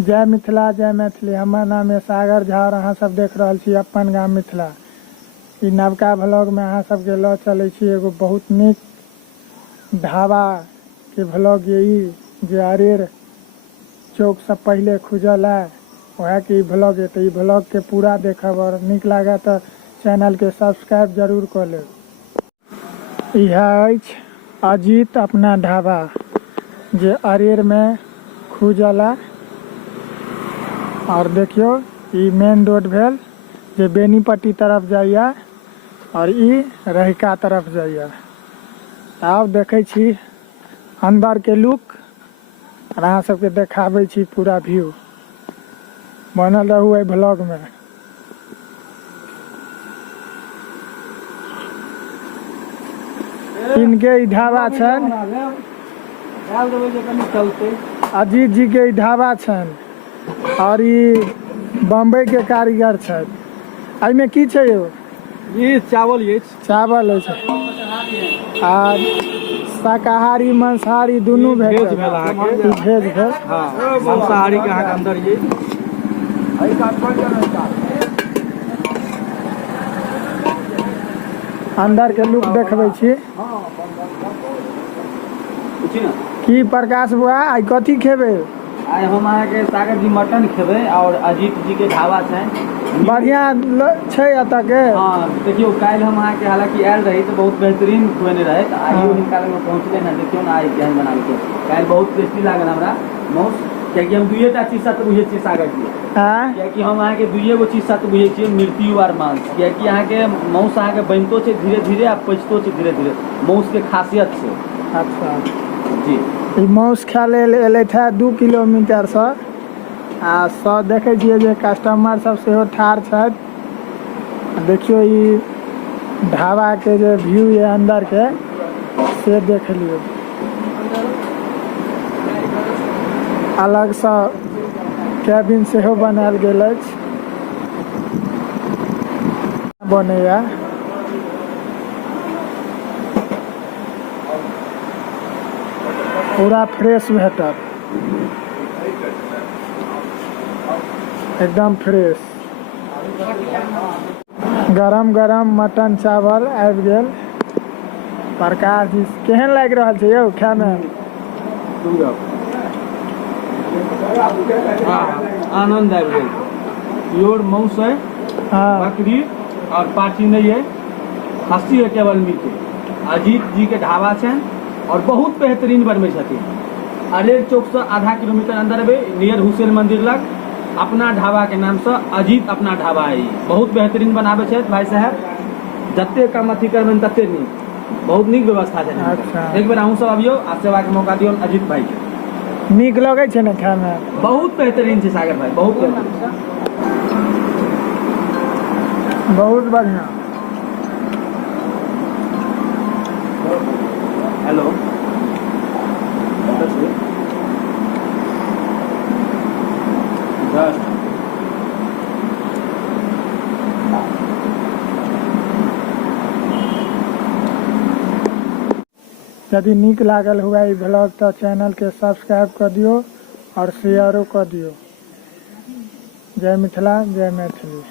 जय मिथिला जय मैथिली। हमार नाम है सागर झा और अहाँ सब देख रहा छी अपन गाम मिथिला। ई नवका व्लॉग में अहाँ सबके लऽ चलै छी एगो बहुत नीक ढाबा के व्लॉग। यही जे अरेर चौक से पहले खुजल है वह के व्लॉग है। तो व्लॉग के पूरा देखब और निक लागे तो चैनल के सब्सक्राइब जरूर कर लेब। यह अछि अजीत अपना ढाबा जे अरेर में खुजल है। और देखियो ई मेन रोड भेल जे बेनीपट्टी तरफ जाइए और ई रहिका तरफ जाइए। आब देखे छी अंदर के लुक और अहाँ सबके देखाबै छी पूरा व्यू। बनल रहू एहि व्लॉग में। इनके ई ढाबा छन, अजीत जी के ई ढाबा छन और ई बम्बई के कारीगर छथि। एहिमे की छै यौ? ये चावल ये चावल है आ शाकाहारी मांसाहारी दुनू भेज भेल अहाँके। भेज भेल। हाँ, मांसाहारी के अहाँके अंदर ये अंदर के लुक देखबै छी। की प्रकाश बुआ आई कथी खेबै? आइ हम अहाँके सागर जी मटन खेबै और अजीत जी के ढाबा छै बढ़िया छै एतऽ के। हाँ देखियो काल्हि हम अहाँके हालांकि आयल रही तो बहुत बेहतरीन खुएने रहे। आइयो हिनका लग में पहुँचले ना, देखियो ना आई केहन बनाबै छै। काल्हि बहुत टेस्टी लागल हमरा माउस, कियाकि हम दुइएटा चीज सत बुझै छियै सागर जी। कियाकि हम अहाँके दुइए गो चीज सत बुझै छियै, मृत्यु और मांस। कियाकि अहाँके माउस अहाँके बनितो छै धीरे धीरे आ पचितो छै धीरे धीरे, माउस के खासियत छै। अच्छा जी ई माउस खाय लेल एलै थे 2 किलोमीटर से आ सब देखे छियै जे कस्टमर सब सेहो ठाढ़ छथि। देखियो ई ढाबा के जे व्यू है अंदर के से देख लियो। अलग से कैबिन सेहो बनायल गेल अछि बनैया। पूरा फ्रेश भेटत, एकदम फ्रेश। गरम गरम मटन चावल आबि गेल। प्रकाश जी केहन लागि रहल छै यौ खाय में? आनंद आबि गेल। प्योर माउस है, बकरी और पाठी नहीं है, खस्सी है केवल मीट है। अजीत जी के ढाबा छै और बहुत बेहतरीन बनबै छथिन। अरेर चौक से आधा किलोमीटर अंदर एबै नियर हुसैन मंदिर लग अपना ढाबा के नाम से अजीत अपना ढाबा है। बहुत बेहतरीन बनाबै छथि भाई साहब, जते कम अथी करबै तते नीक, बहुत नीक व्यवस्था छै। अच्छा एक बेर अहूँ सब अबियौ आ सेवा के मौका दियौ अजीत भाई के। नीक लगे छै ने खाय में? बहुत बेहतरीन छै सागर भाई, बहुत बेहतरीन, बहुत बढ़िया। हेलो यदि नीक लागल हुआ ई व्लॉग तो चैनल के सब्सक्राइब कर दियो और शेयरो कर दियो। जय मिथिला जय मैथिली।